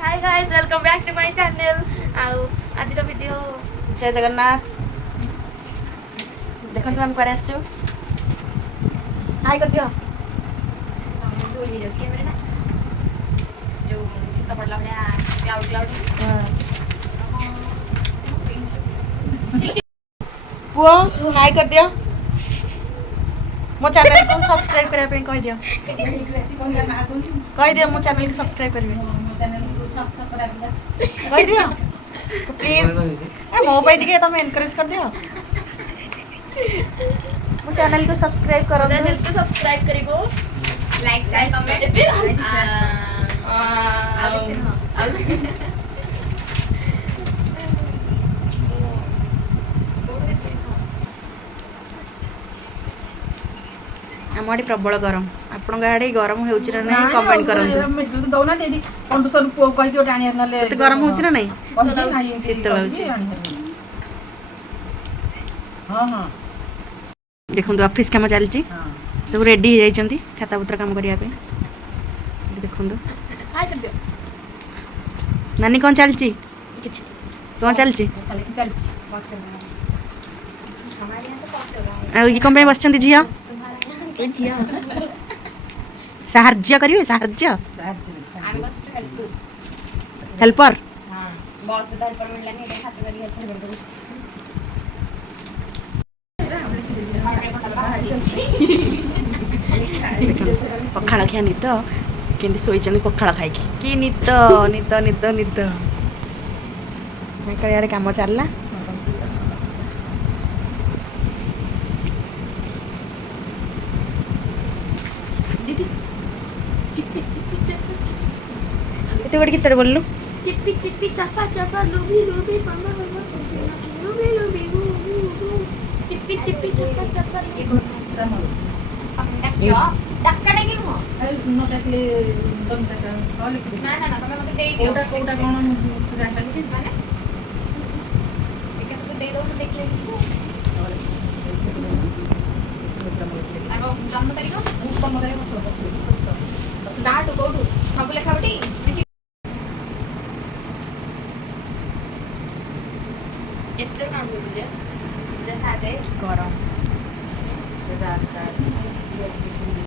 hi guys welcome back to my channel आज video जय जगन्नाथ देखो हम करे आसछु हाय कर दियो भूल ही जाउछि मेरे ना जो चित्त पड़ला बडा क्लाउड पुओ हाय कर दियो मो चैनल को सब्सक्राइब करे पे कह दियो मो चैनल को सब्सक्राइब करबे कह दियो प्लीज ए मो पे टिके तुम एनकरेज कर दियो मो चैनल को सब्सक्राइब करो चैनल को सब्सक्राइब करिबो लाइक शेयर कमेंट हम आड़ी प्रबल गरम आपण आड़े गरम होउछि ना नहीं कमेंट करंतु दौना देदी कंडुसन पो कहि के टाणी नले तो गरम होउछि ना नहीं शीतल होउछि हां हां देखो ऑफिस काम चलछि सब रेडी हो जाइछंती खाता पत्र काम करिया पे देखो हाय कर दियो नानी कौन चलछि कौन चलछि चलछि हमारे यहां तो पहुंच आ ये कंपनी बसचंती झिया जिया साहाଯ୍य करिवे साहाଯ୍य आमी बस टू हेल्प हेल्पर हां बॉस तो हेल्पर मिलला नहीं खाता करी हेल्प कर दो पखाड़ खिया नित केंदी सोईचंदी पखाड़ खाइकी कि नित नित नित नित मैं यार काम चलला केते गोटे गीत बोललु चिप्पी चिप्पी चपा चपा लुबी लुबी मामा मामा लुबी लुबी गु गु गु चिप्पी चिप्पी चपा चपा डक्काडे कि नुह न देखले दम तक लिख ना ना ना तमे मते देई दियो कोटा कोन जानता कि माने एके तो देई दो देख ले आगो जन्म तारीख उत्तम मते डाटू कोठू सब लेखा बटी एत्तर काम करू जे साथे गरम हजार